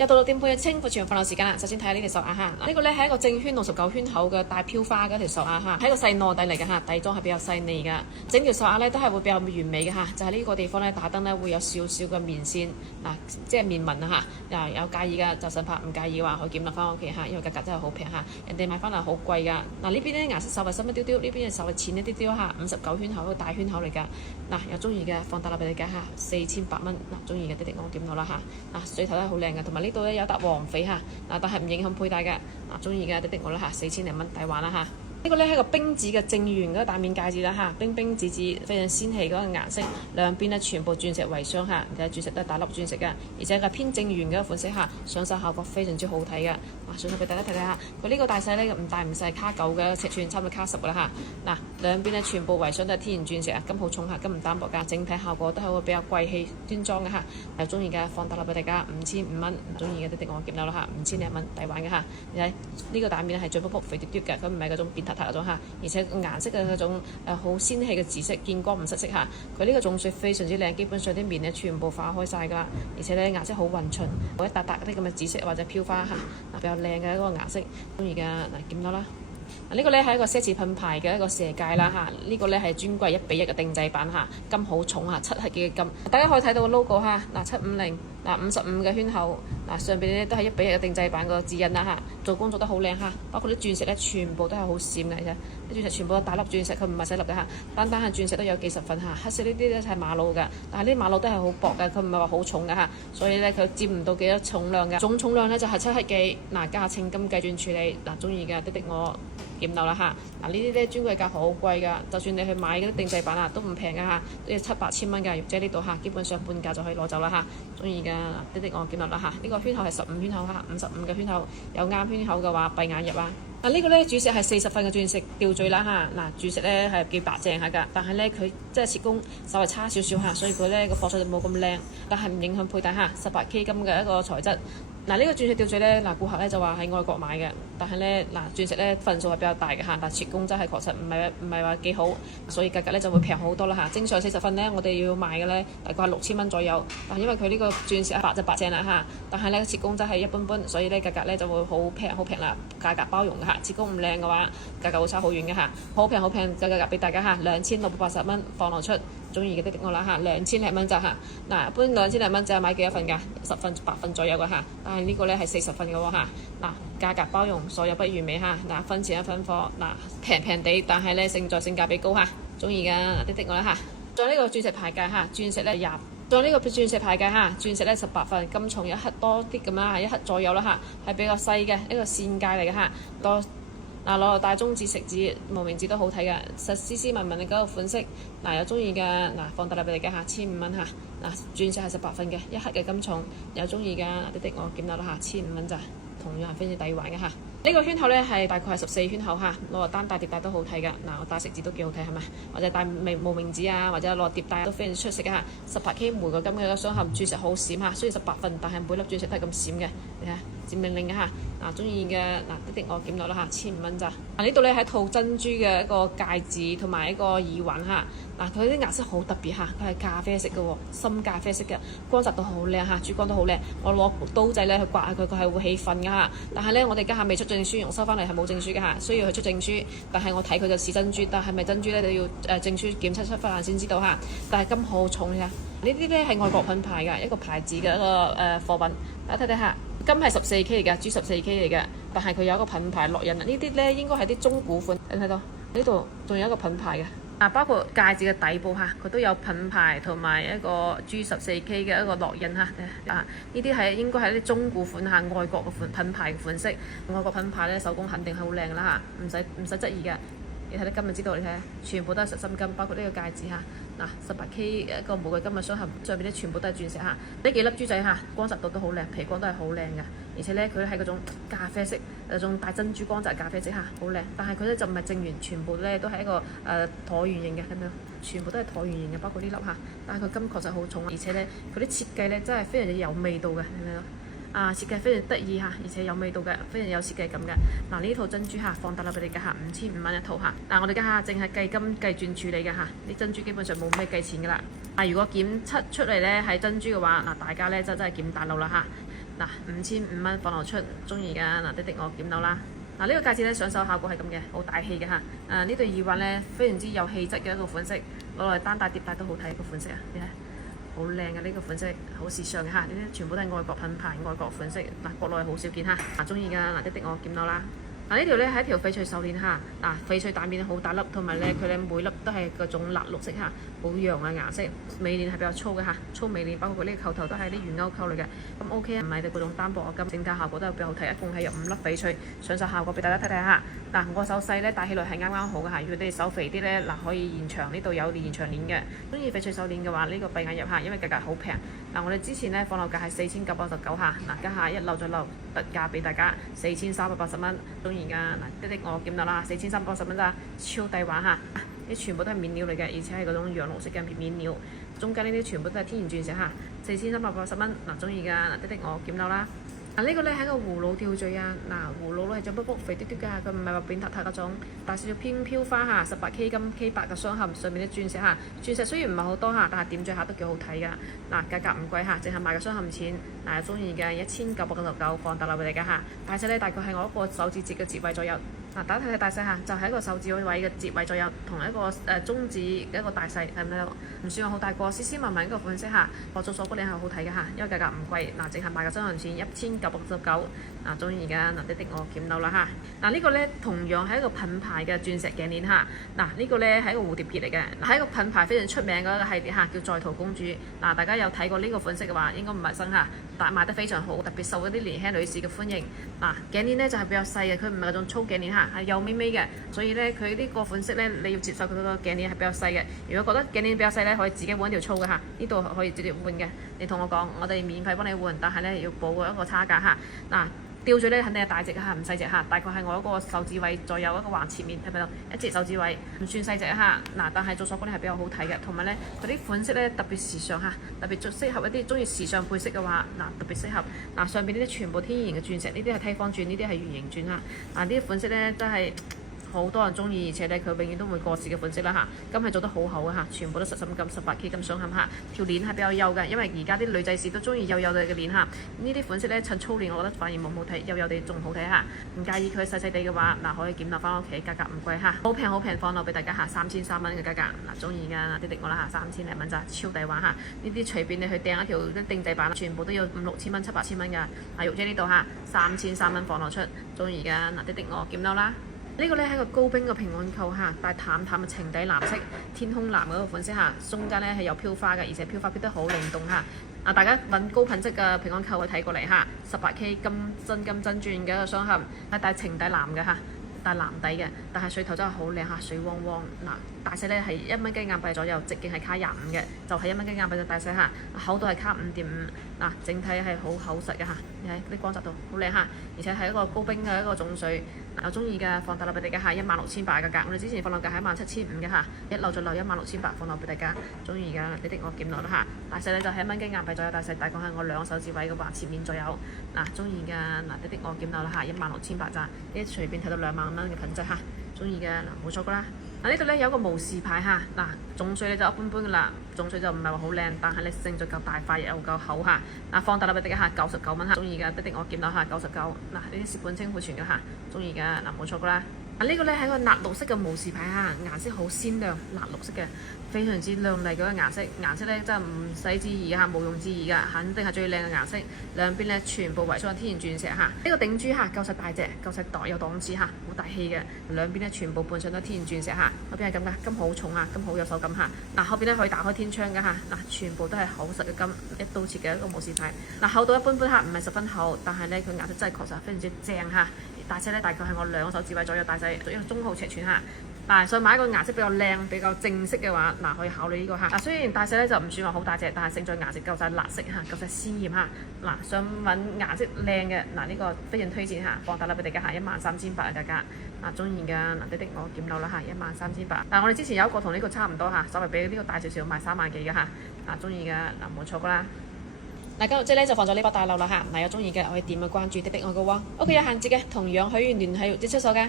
又到店鋪嘅清庫存放流時間啦。首先睇下呢條手鐲哈，呢個咧係一個正圈69圈厚嘅帶飄花嘅一條手鐲哈，係一個細糯底嚟嘅哈，底裝係比較細膩噶。整條手鐲咧都係會比較完美嘅哈，就係呢個地方咧打燈咧會有少少嘅面線嗱，即係面紋啊哈。有介意嘅就慎拍，唔介意嘅話可以檢落翻屋企哈，因為價格真係好平哈，人哋買翻嚟好貴噶。嗱呢邊咧顏色稍微深一啲啲，呢邊嘅稍微淺一啲啲哈，59圈厚一個大圈口嚟噶。嗱有中意嘅放大粒俾你㗎哈，4800蚊。嗱中意嘅滴我檢到啦哈。嗱水頭咧好靚嘅，同埋呢度咧有笪黃翡嚇，但係唔影響佩戴嘅。中意嘅滴我啦嚇，4000零蚊抵玩啦嚇。呢個咧係個冰紙嘅正圓嗰個大面戒指啦嚇，冰冰紫紫非常仙氣嗰個顏色，兩邊咧全部鑽石圍鑲嚇，而且鑽石都係大粒鑽石嘅，而且係偏正圓嘅款式嚇，上手效果非常之好睇嘅。上手俾大家睇睇下，佢呢個大細咧唔大唔細，卡9嘅尺寸，差唔多卡10啦嚇。兩邊咧全部圍鑲都係天然鑽石啊，金好重嚇，金唔單薄㗎，整體效果都係會比較貴氣端莊嘅嚇。有中意嘅放大粒俾大家5500蚊，中意嘅滴我見到啦嚇，5000零蚊抵玩嘅嚇。而且呢個大面係最卜卜肥嘟嘟嘅，佢唔係嗰種變嗰種嚇，而且顏色嘅嗰種好仙氣嘅紫色，見光唔失色嚇。佢呢個種水非常之靚，基本上啲面咧全部化開晒㗎啦，而且咧顏色好勻循，冇一笪笪啲咁嘅紫色或者飄花嚇，比較靚嘅一個顏色，中意嘅嗱見到啦。呢個咧係一個奢侈品牌嘅一個蛇戒啦嚇，呢個咧係專櫃1:1嘅定製版嚇，金好重嚇，7克嘅金，大家可以睇到個 logo 嚇，75055嘅圈口，上邊咧都係1:1嘅定製版個指引啦嚇，做工做得好靚嚇，包括啲鑽石咧全部都係好閃嘅啫，啲鑽石全部都大粒鑽石，佢唔係細粒嘅嚇，單係鑽石都有幾十份嚇，黑色呢啲咧係瑪瑙嘅，但係呢啲瑪瑙都係好薄嘅，佢唔係話好重嘅嚇，所以咧佢佔唔到幾多重量嘅，總重量咧就係7克幾，加稱金計算處理，中意嘅滴我檢到啦嚇，呢啲咧專櫃價好貴㗎，就算你去買嗰啲定製版都唔平㗎嚇，都要700-8000蚊㗎，即係呢度嚇，基本上半價就可以攞走啦嚇，中意嘅滴我檢到啦嚇，呢個圈口係15圈口嚇，55嘅圈口，有啱圈口嘅話閉眼入啊。呢個咧鑽石係40份嘅鑽石吊墜啦嚇，鑽石咧係幾白淨下㗎，但係咧佢即係切工稍微差少少嚇，所以佢咧個貨色就冇咁靚，但係唔影響佩戴嚇，18K 金嘅一個材質。呢個鑽石吊墜咧，顧客咧就話喺外國買嘅，但係咧鑽石咧份數係比較大嘅嚇，但切工真係確實唔係話幾好，所以價格咧就會平好多啦嚇。正常40份咧，我哋要賣嘅咧大概係6000蚊左右，但係因為佢呢個鑽石白就白淨啦嚇，但係咧切工真係一般般，所以咧價格咧就會好平啦，價格包容嘅嚇。切工唔靚嘅話，價格會差好遠嘅嚇，好平嘅價格俾大家嚇，2680蚊放落出。中意嘅滴我啦嚇，2000零蚊咋嚇。一般2000零蚊就係買幾多份㗎？10份8份左右㗎嚇。但係呢個咧係40份嘅喎嚇。價格包容，所有不完美嚇。分錢一分貨，平地，但係咧性價比高嚇。中意嘅滴我啦嚇。仲有呢個鑽石牌戒嚇，鑽石咧20。仲有呢個鑽石牌戒嚇，鑽石咧18份，金重1克多啲咁啦，1克左右啦嚇，係比較細嘅一個線戒嚟嘅嚇，多。攞嚟戴中指、食指、無名指都好睇嘅，實斯文嘅嗰個款式。有中意嘅放大粒俾你嘅嚇，1500蚊嚇。鑽石係18份嘅，1克嘅金重，有中意嘅滴我檢到啦嚇，1500蚊咋，同樣係非常抵玩嘅嚇。呢個圈口咧係大概係14圈口嚇，攞嚟單戴碟戴都好睇㗎。我戴食指都幾好睇係咪？或者戴無名指啊，或者攞碟戴都非常出色嘅嚇。18K 每個金嘅鑲嵌鑽石好閃嚇，雖然18份，但係每粒鑽石都係咁閃嘅，你睇閃靈靈嘅嚇。中意嘅滴我檢到啦嚇，1500蚊咋。呢度咧係套珍珠嘅一個戒指同埋一個耳環嚇。佢啲顏色好特別嚇，佢係咖啡色嘅喎，深咖啡色嘅，光澤都好靚嚇，珠光都好靚。我攞刀仔咧去刮下佢，佢係會起粉嘅嚇。但係咧，我哋家下未出證書，我收翻嚟係冇證書嘅嚇，需要去出證書。但係我睇佢就似珍珠，但係咪珍珠咧，你要證書檢測出翻先知道嚇。但係金好重㗎，呢啲咧係外國品牌嘅一個牌子嘅一個貨品，大家睇睇下。金係14K 嚟嘅，珠14K 嚟嘅，但係佢有一個品牌烙印啊！呢啲咧應該係啲中古款，你睇到呢度仲有一個品牌嘅，包括戒指嘅底部嚇，佢都有品牌同埋一個 G14K 嘅一個烙印嚇。呢啲係應該係啲中古款嚇，外國嘅品牌嘅款式，外國品牌咧手工肯定係好靚啦嚇，唔使質疑嘅。你睇啲金就知道，你睇全部都係實心金，包括呢個戒指嚇，18K 一個無嘅金嘅鑲嵌，上邊咧全部都係鑽石嚇，呢幾粒珠仔嚇，光澤度都好靚，皮光都係好靚嘅，而且咧佢係嗰種咖啡色，嗰種大珍珠光澤咖啡色嚇，好靚。但係佢咧就唔係正圓，全部咧都係一個橢圓形嘅，咁樣全部都係橢圓形嘅，包括呢粒嚇。但係佢金確實好重，而且咧佢啲設計咧真係非常之有味道嘅，你睇到？設計非常得意嚇，而且有味道嘅，非常有設計感嘅。呢套珍珠嚇放大粒俾你嘅嚇，5500蚊一套嚇。我哋家下淨係計金計鑽處理嘅嚇，啲珍珠基本上冇咩計錢㗎啦。如果檢測出嚟咧係珍珠嘅話，大家咧真係檢大漏啦嚇。嗱，5500蚊放落出，中意㗎嗱，滴滴我檢樓啦。嗱，呢個戒指咧上手效果係咁嘅，好大氣嘅嚇。呢對耳環咧非常之有氣質嘅一個款式，攞嚟單戴疊戴都好睇一個款式啊！你睇，好靚嘅呢個款式，好時尚嘅嚇。呢啲全部都係外國品牌、外國款式，嗱國內好少見嚇。中意㗎嗱，滴滴我檢樓啦。呢條咧係一條翡翠手鏈嚇，翡翠大面好大粒，同埋咧佢哋每粒都係嗰種辣綠色嚇，好洋嘅顏色。尾鏈係比較粗嘅嚇，粗尾鏈，包括佢呢個扣頭都係啲圓鈎扣嚟嘅，咁 OK 啊，唔係嗰種單薄金，整體效果都係比較好睇。一共係有5粒翡翠，上手效果俾大家睇睇下。我手細咧戴起來係啱啱好嘅嚇，如果你手肥啲咧可以延長，呢度有延長鏈嘅。中意翡翠手鏈嘅話，呢個閉眼入嚇，因為價格好平。我哋之前咧放落價係4999嚇，家下一漏再漏特價俾大家4380蚊，中意㗎嗱，滴滴我檢到啦，4380蚊咋，超抵玩嚇！啲全部都係面料嚟嘅，而且係嗰種羊綠色嘅面料，中間呢啲全部都係天然鑽石嚇，4380蚊嗱，中意㗎嗱，滴滴我檢到啦。呢個咧係個葫蘆吊墜啊！葫蘆咧係隻卜卜肥嘟嘟㗎，佢唔係話扁塌塌嗰種，大少少偏飄花嚇，18K 金 K8嘅鑲嵌，上面啲鑽石嚇，鑽石雖然唔係好多嚇，但係點綴下都幾好睇㗎。價格唔貴嚇，淨係賣個鑲嵌錢。中意嘅1999放大落俾你㗎嚇，大細咧大概係我一個手指節嘅折位左右。大家睇睇大細嚇，就係一個手指位嘅折位左右，同一個中指嘅一個大細，睇唔睇到？唔算話好大個，斯斯文文一個款式嚇，我做鎖骨鏈係好睇嘅嚇，因為價格唔貴，淨係賣個鑲嵌錢1999。中意㗎滴滴我檢到啦嚇。呢個咧同樣係一個品牌嘅鑽石頸鏈嚇。呢個咧係一個蝴蝶結嚟嘅，係一個品牌非常出名嘅一個系列嚇，叫在途公主。大家有睇過呢個款式嘅話，應該唔陌生嚇，但賣得非常好，特別受嗰啲年輕女士嘅歡迎。頸鏈咧就係比較細嘅，佢唔係嗰種粗頸鏈嚇，係幼咪咪嘅，所以咧佢呢個款式咧你要接受佢個頸鏈係比較細嘅。如果覺得頸鏈比較細咧，可以自己換一條粗嘅嚇，呢度可以直接換嘅。你同我講，我哋免費幫你換，但係咧要補一個差價嚇。吊墜咧肯定係大隻嚇，唔細隻嚇，大概係我一個手指位左右一個橫切面，睇唔睇到？一隻手指位唔算細隻嚇。但係做鎖骨咧係比較好睇嘅，同埋咧嗰啲款式咧特別時尚嚇，特別適合一啲中意時尚配飾嘅話，特別適合。上邊呢啲全部天然嘅鑽石，呢啲係梯方鑽，呢啲係圓形鑽嚇。呢啲款式咧真係好多人中意，而且咧佢永遠都唔會過時嘅款式啦嚇。金係做得好好嘅嚇，全部都實心金18K 金鑲嵌嚇，條鏈係比較幼嘅，因為而家啲女仔士都中意幼幼地嘅鏈嚇。呢啲款式咧襯粗鏈，我覺得反而冇好睇，幼幼地仲好睇嚇。唔介意佢細細地嘅話，可以檢落翻屋企，價格唔貴嚇，好平好平，放落俾大家嚇，3300蚊嘅價格。中意㗎滴滴我啦嚇，3000零蚊咋，超抵玩嚇。呢啲隨便你去訂一條定製版，全部都要5、6千蚊、7、8千蚊㗎。玉姐呢度嚇，3300蚊放落出，中意㗎滴滴我檢到啦。呢個咧係一個高冰嘅平安扣嚇，帶淡淡嘅情底藍色、天空藍嗰個款式嚇，中間咧係有飄花嘅，而且飄花飄得好靈動嚇。大家揾高品質嘅平安扣去睇過嚟嚇，18K 真金真鑽嘅一個鑲嵌，係帶情底藍嘅嚇，帶藍底嘅，但係水頭真係好靚嚇，水汪汪。大細咧係1蚊雞硬幣左右，直徑係卡25嘅，就係1蚊雞硬幣嘅大細嚇，厚度係卡5.5。整體係好厚實嘅嚇，你睇啲光澤度好靚嚇，而且係一個高冰嘅一個重水。我中意嘅放大落俾大家嚇，16800嘅價，我哋之前放落價係17500嘅嚇，一漏就漏16800放落俾大家，中意嘅滴滴我檢落啦嚇，大細咧就係1蚊雞硬幣左右大細，大概係我2手指位嘅橫切面左右。中意嘅滴滴我檢落啦嚇，16800咋，呢隨便睇到2萬蚊嘅品質嚇，中意嘅冇錯噶啦。呢度咧有一個無事牌嚇，重水咧就一般般噶啦，重水就唔係話好靚，但係咧勝在夠大塊又夠厚嚇。放大落俾大家嚇，99蚊嚇，中意嘅滴滴我檢落嚇99。呢啲蝕本清庫存嘅嚇，中意嘅冇錯噶啦。呢個咧係一個辣綠色嘅無事牌嚇，顏色好鮮亮，辣綠色嘅，非常之亮麗嗰個顏色。顏色咧真係唔使置疑嚇，毋庸置疑㗎，肯定係最靚嘅顏色。兩邊咧全部圍咗天然鑽石嚇，呢個頂珠嚇夠實大隻，夠實袋有檔次嚇，好大氣嘅。兩邊咧全部半上都天然鑽石嚇，嗰邊係咁㗎，金好重啊，金好有手感嚇。後邊咧可以打開天窗㗎嚇，全部都係厚實嘅金，一刀切嘅一個無事牌。厚度一般般嚇，唔係十分厚，但係咧佢顏色真係確實非常之正嚇。大細咧大概係我2手指位左右大細，一個中號尺寸嚇。想買一個顏色比較靚、比較正式嘅話，可以考慮呢個嚇。雖然大細咧就唔算話好大隻，但係勝在顏色夠晒辣色嚇，夠晒鮮豔嚇。想揾顏色靚嘅呢個非常推薦嚇，放大啦俾大家嚇，13800嘅價格。中意嘅滴滴我檢到啦嚇，13800。我哋之前有一個同呢個差唔多嚇，稍微比呢個大少少，賣3萬幾嘅嚇。中意嘅冇錯噶啦。今日即係咧就放咗呢包大漏啦嚇，有中意嘅可以點個關注滴滴我嘅喎，屋企有限制嘅，同樣可以聯繫玉姐出手嘅。